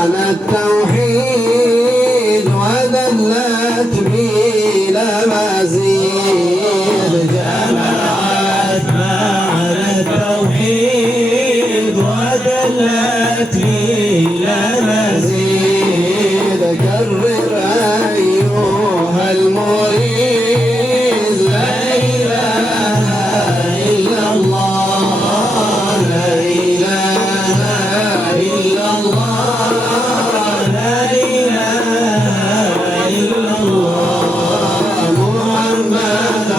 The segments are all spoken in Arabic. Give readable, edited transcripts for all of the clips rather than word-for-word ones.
معنى التوحيد ودلت به لمزيد جمعت معنى التوحيد ودلت به لمزيد كرر أيها المريد لا إله إلا الله لا إله إلا الله لا إله إلا الله محمد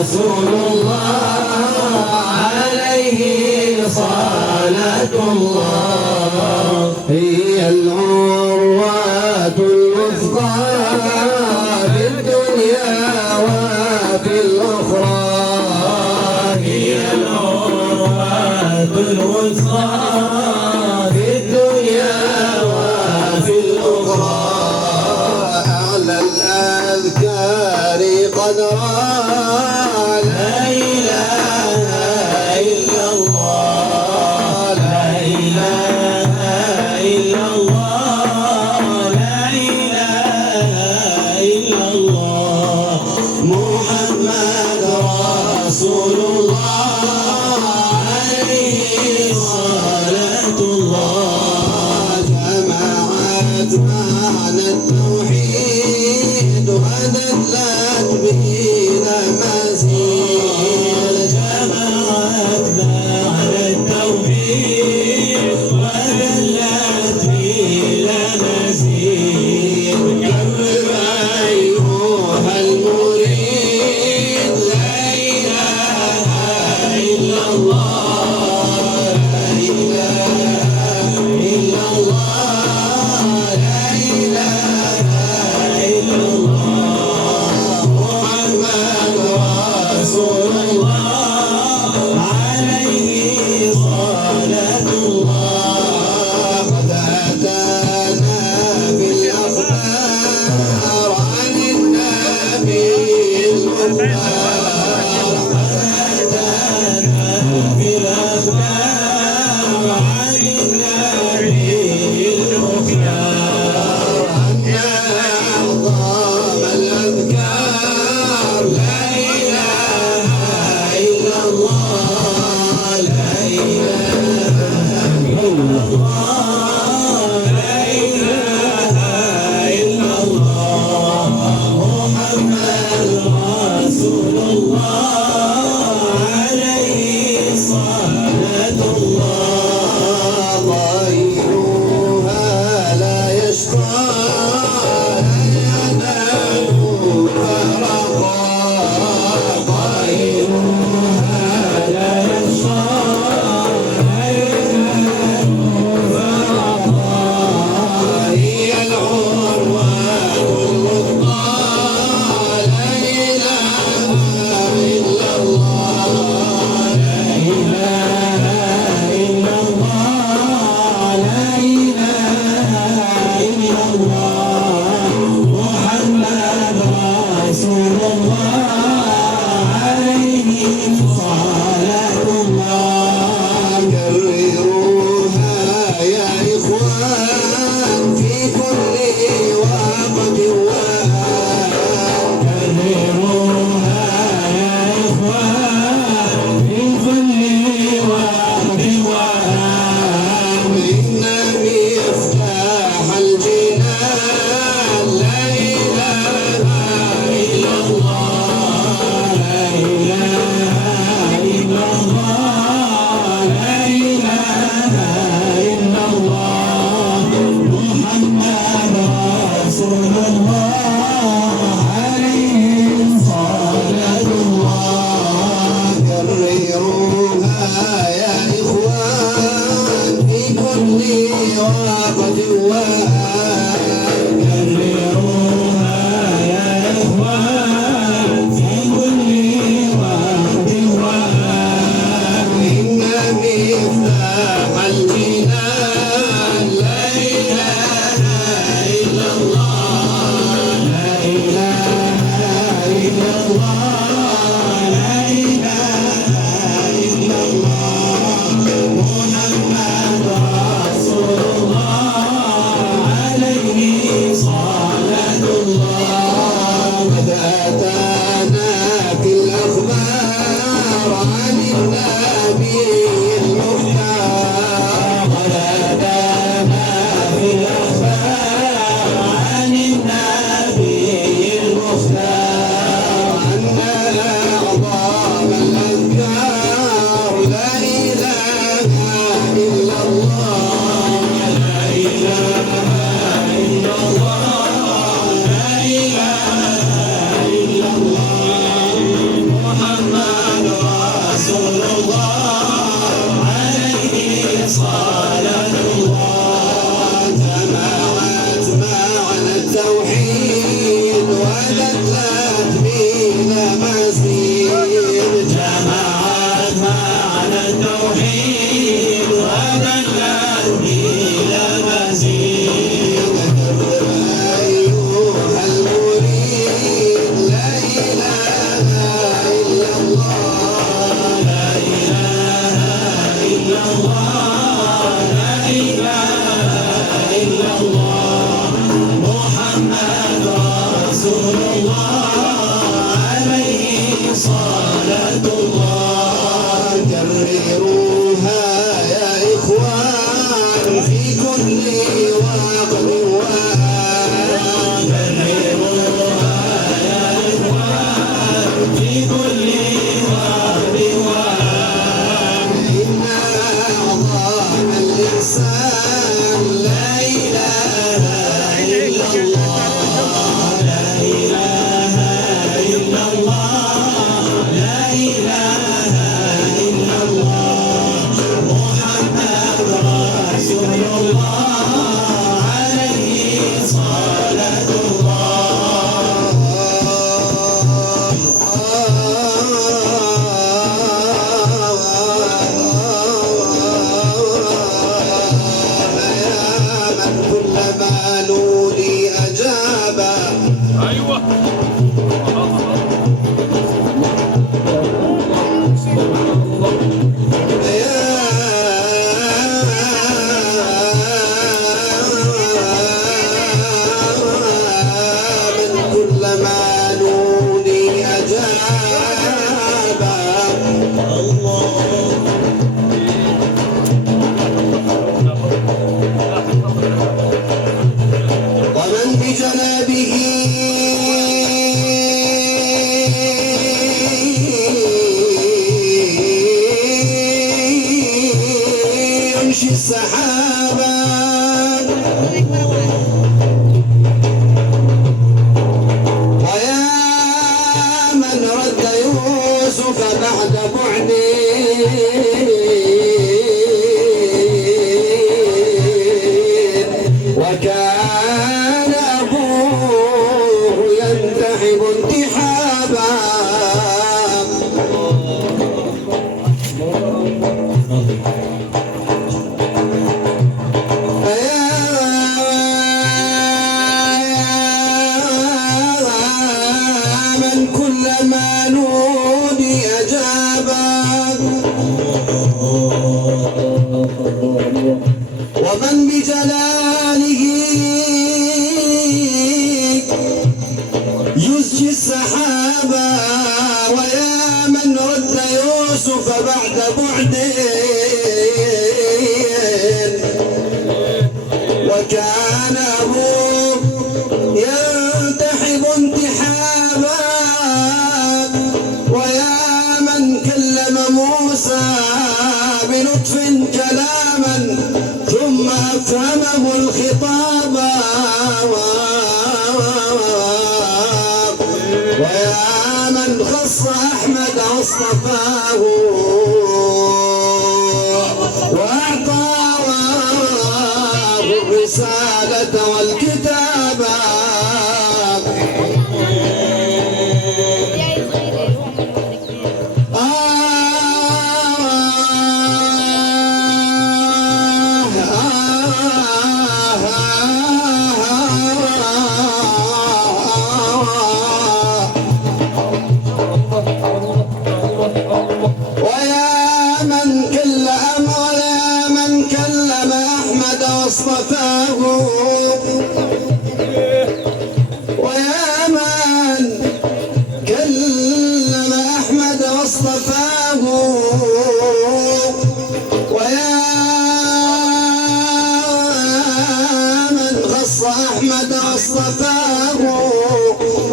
رسول الله عليه صلاة الله هي العروة الوثقى في الدنيا وفي الأخرى هي العروة الوثقى في الدنيا وفي الأخرى أعلى الأذكار قدرا لا إله إلا الله لا إله إلا الله لا إله إلا الله محمد رسول الله عليه صلاة الله جمعت معنى التوحيد ودلت به لمزيد جمعت معنى التوحيد ودلت به لمزيد كرر أيها المريد لا إله إلا الله لا إله إلا الله لا إله إلا الله محمد رسول الله عليه صلاة الله قد أتانا بالأخبار عن النبي المختار بالأخبار عن النبي المختار أن أعظم الأذكار لا إله إلا الله لا إله إلا الله لا إله إلا الله محمد رسول الله عليه صلاة الله ضيعها لا يشقى ينال فرقا ضيعها لا يشقى هي العروة الوثقى لا إله إلا الله لا إله إلا الله لا إله إلا الله محمد رسول الله عليه صلاة الله كرروها يا إخوان في كل وقت وآن كرروها يا إخوان في كل وقت وآن إن مفتاح الجنان لا إله إلا الله لا إله إلا الله لا إله إلا الله محمد رسول الله عليه صلاة الله كرروها يا إخوان في كل وقت وآن كرروها يا إخوان في كل وقت وآن إن مفتاح الجنان لا إله إلا الله لا إله إلا الله لا إله إلا الله محمد رسول الله يمشي السحابة ويا من رد يوسف بعد بعدين وكان أبوه ينتحب انتحابا كلما نودي أجابا ومن بجلاله يزجي السحابا ويا من رد يوسف بعد بعدين وكان أبوه ينتحب انتحابا ويا من كلم موسى بلطف كلاما ثم أفهمه الخطابا ويا من خص أحمد واصطفاه وأعطاه الرسالة والكتابة ويا من كلم أحمد واصطفاه ويا من كلم أحمد واصطفاه ويا من خص أحمد واصطفاه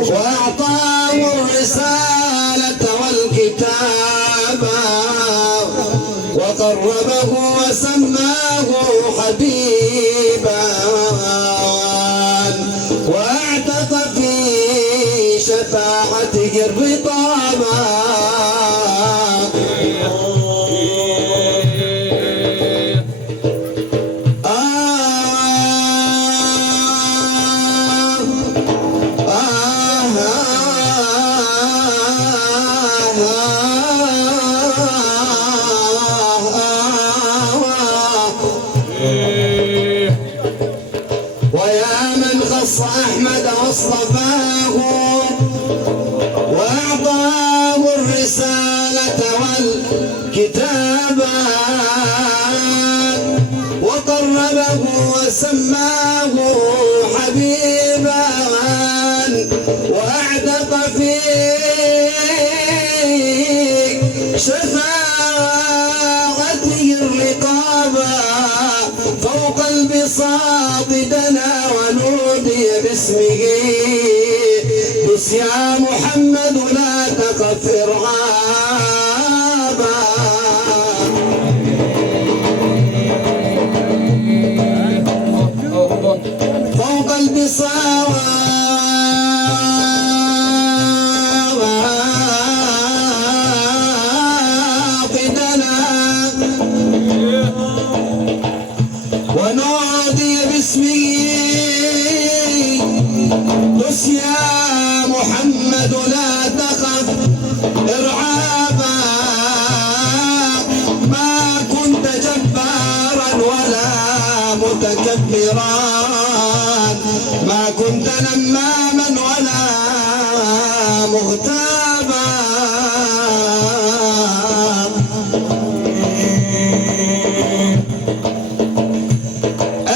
وأعطاه الرسالة والكتابة وقربه وسماه حبيبا واعتق في شفاعته الرطابا ويا من خص أحمد واصطفاه وأعطاه الرسالة والكتابة وقربه وسماه حبيبا وأعتق فيه شفاعته الرقابة فوق البساط دنا ونودي باسمه بس يا محمد لا تقف إرعابا بصواقدنا ونادي باسمه قس يا محمد لا تخف ارعابا ما كنت جبارا ولا متكبرا ما كنت نماما ولا مغتابا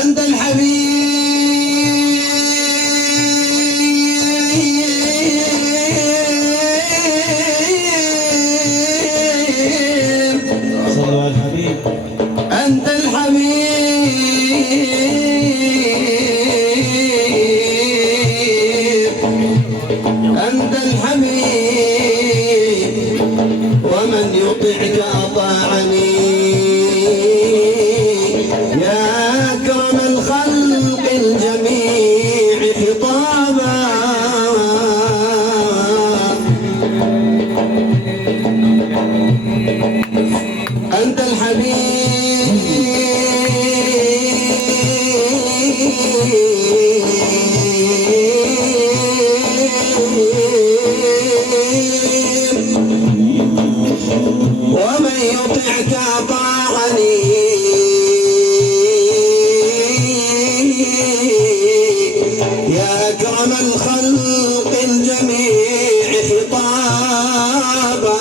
أنت الحبيب صلوا على الحبيب. أنت الحبيب أنت الحبيب ومن يطعك أطاعني يا أكرم الخلق الجميع خطابا أنت الحبيب ومن يطعك أطاعني يا أكرم الخلق الجميع خطابا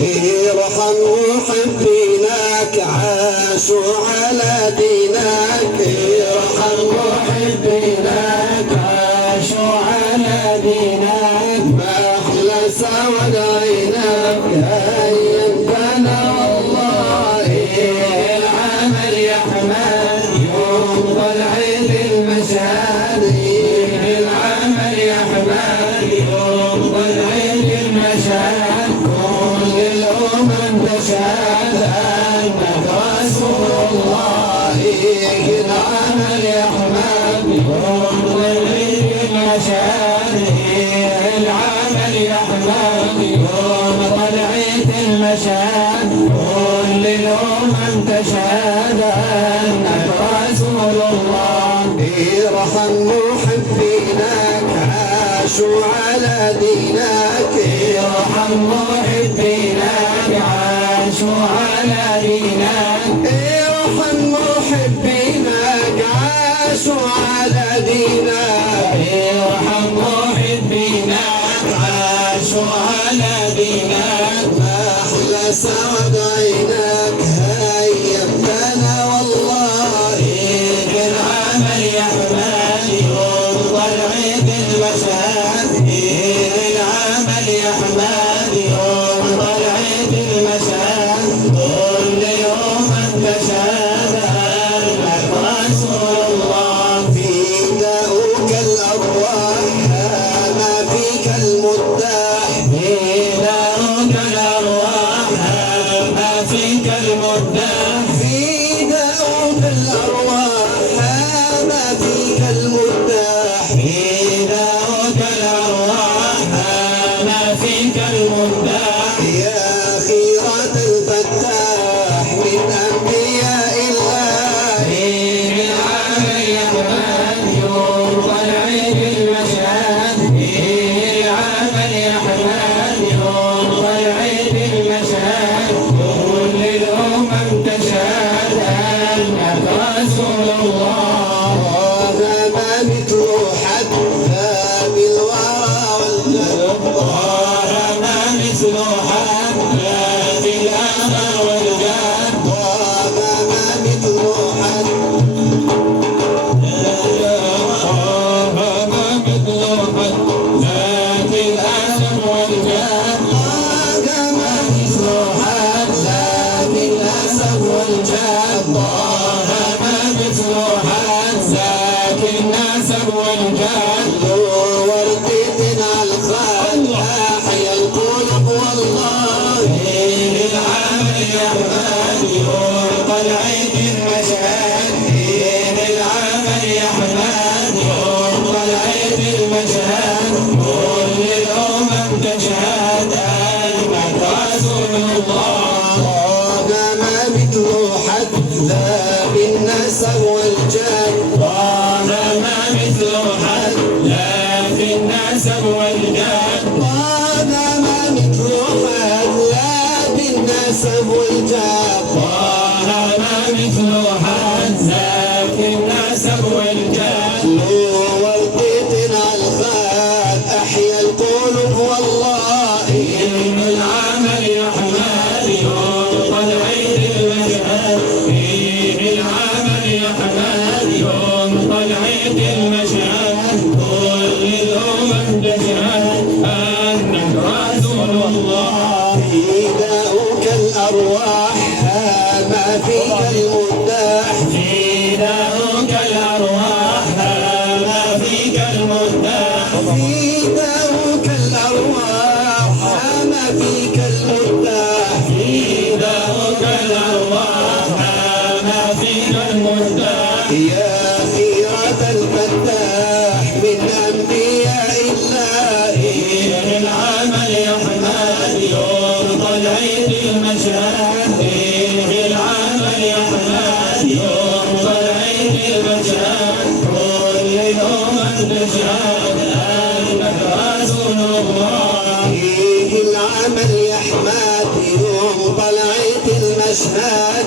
ارحم محبينك عاشوا على دينك ارحم محبينك عاشوا على دينك ما أحلى سواد عينك أيمتنا والله العمل يحمل يوم طلعت المشهد العمل يحمل يوم طلعت المشهد كل الأمم تشهد أنك رسول الله العمل يحمل يوم طلعت المشهد العمل يحمل يوم طلعت المشهد كل الأمم تشهد أنك رسول الله ارحم محبينك عاشوا على دينك ارحم محبينك عاشوا على دينك ارحم محبينك عاشوا على دينك ارحم محبينك عاشوا على دينك ما أحلى سواد عينك هيبتنا والله العمل يحمل يوم طلعت المشهد العمل يحمل يوم طلعت المشهد كل يوم تشهد أنك رسول الله فداؤك الأرواح ما فيك المداح فداؤك الأرواح ما فيك المداح فداؤك الأرواح ما فيك المداح فداؤك الأرواح ما فيك المداح يا خيرة الفتاح من أنبياء الله العمل يحمل يوم طلعت المشهد العمل يحمل يوم طلعت المشهد كل الأمم تشهد أنك رسول الله ما مثل حتى بالورى والجد ما مثل حتى بالأمر والجد ما مثل حتى ما مثل حتى بالأمر والجد ما مثل حتى بالأسف والجد ما مثل حتى النسب والجد طه ما مثل حلا في النسب والجد طه ما مثل حلا في النسب والجد طه ما مثل حلا في النسب والجد ورقيت على الخد أحيا القلوب والله إن العمل يحمد يوم طلعت المشهد فيه العمل يحمد يوم طلعت المشهد كل الأمم تشهد أنك رسول الله فداؤك الأرواح ما فيك المداح فداؤك الأرواح ما فيك المداح فداؤك الأرواح ما فيك المداح فداؤك الأرواح ما فيك المداح يا خيرة المداح من أنبياء الله فيه العمل يحمد يوم طلعت المشهد فيه العمل يحمد يوم طلعت المشهد كل يوم تشهد أنك رسول الله فيه العمل يحمد يوم طلعت المشهد